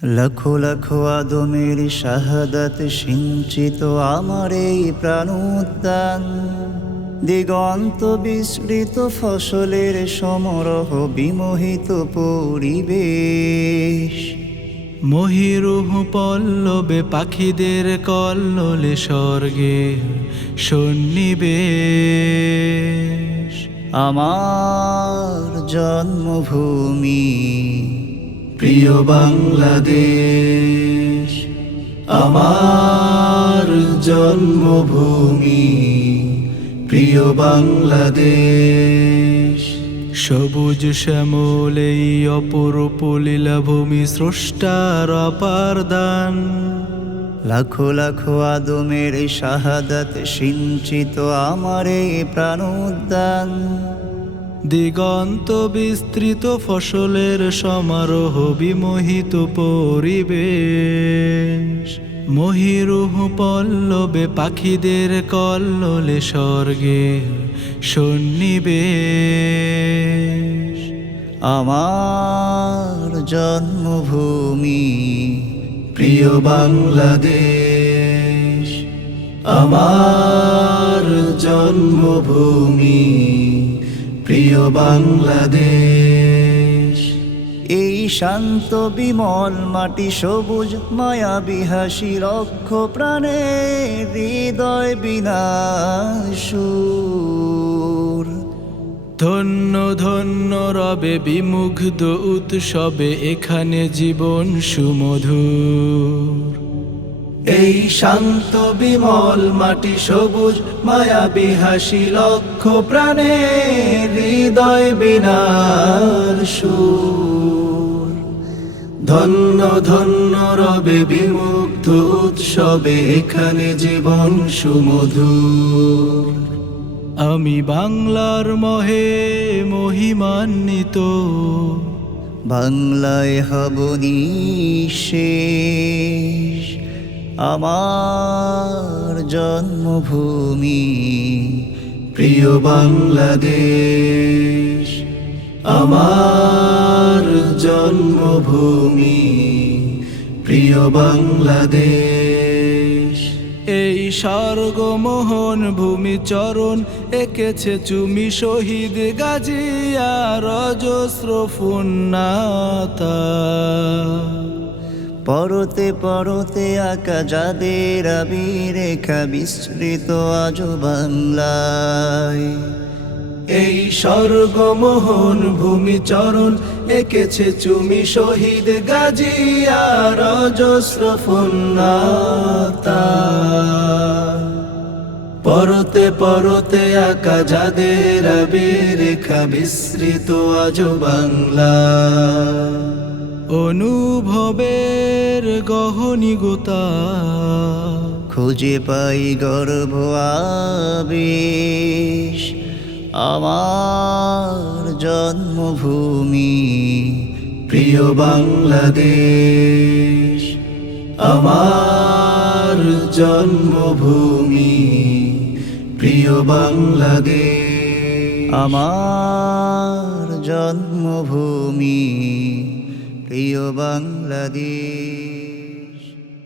লাখো লাখো আদমের শাহাদাত সিঞ্চিত আমার এই প্রাণোদ্যান, দিগন্ত বিস্তৃত ফসলের সমারোহ বিমোহিত পরিবেশ। মহিরুহ পল্লবে পাখিদের কল্লোলে স্বর্গে সন্নিবেশ। আমার জন্মভূমি প্রিয় বাংলাদেশ, আমার জন্মভূমি প্রিয় বাংলাদেশ। সবুজ শ্যামল এই অপরূপ লীলাভূমি স্রষ্টার অপার দান। লাখো লাখো আদমের শাহাদাত সিঞ্চিত আমার এই প্রাণোদ্যান, দিগন্ত বিস্তৃত ফসলের সমারোহ বিমোহিত পরিবেশ। মহিরুহ পল্লবে পাখিদের কল্লোলে স্বর্গে সন্নিবেশ। আমার জন্মভূমি প্রিয় বাংলাদেশ, আমার জন্মভূমি প্রিয় বাংলাদেশ। এই শান্ত বিমল মাটি সবুজ মায়াবী হাসি রক্ষ প্রাণে হৃদয় বিনাশুর। ধন্য ধন্য রবে বিমুগ্ধ উৎসবে এখানে জীবন সুমধুর। এই শান্ত বিমল মাটি সবুজ মায়াবী হাসি লক্ষ প্রাণে হৃদয় বিনার সুর। ধন্য ধন্য রবে বিমুগ্ধ উৎসবে এখানে জীবন সুমধুর। আমি বাংলার মহে মহিমান্বিত, বাংলায় হব নিঃশেষ। আমার জন্মভূমি প্রিয় বাংলাদেশ, আমার জন্মভূমি প্রিয় বাংলাদেশ। এই স্বর্গমোহন ভূমি চরণ এঁকেছে চুমি শহীদ গাজী আর অজস্র ফুন্নাতা। পরতে পরতে আঁকা যাদের আবিরেখা বিস্তৃত আজ বাংলায়। এই স্বর্গমোহন ভূমি চরণ এঁকেছে চুমি শহীদ গাজী আর অজস্র ফুন্নাতা। পরতে পরতে আঁকা যাদের আবিরেখা বিস্তৃত আজ বাংলা। অনুভবের গহনিগতা খুঁজে পাই গর্ভ আবেশ। আমার জন্মভূমি প্রিয় বাংলাদেশ, আমার জন্মভূমি প্রিয় বাংলাদেশ। আমার জন্মভূমি প্রিয় বাংলাদেশ।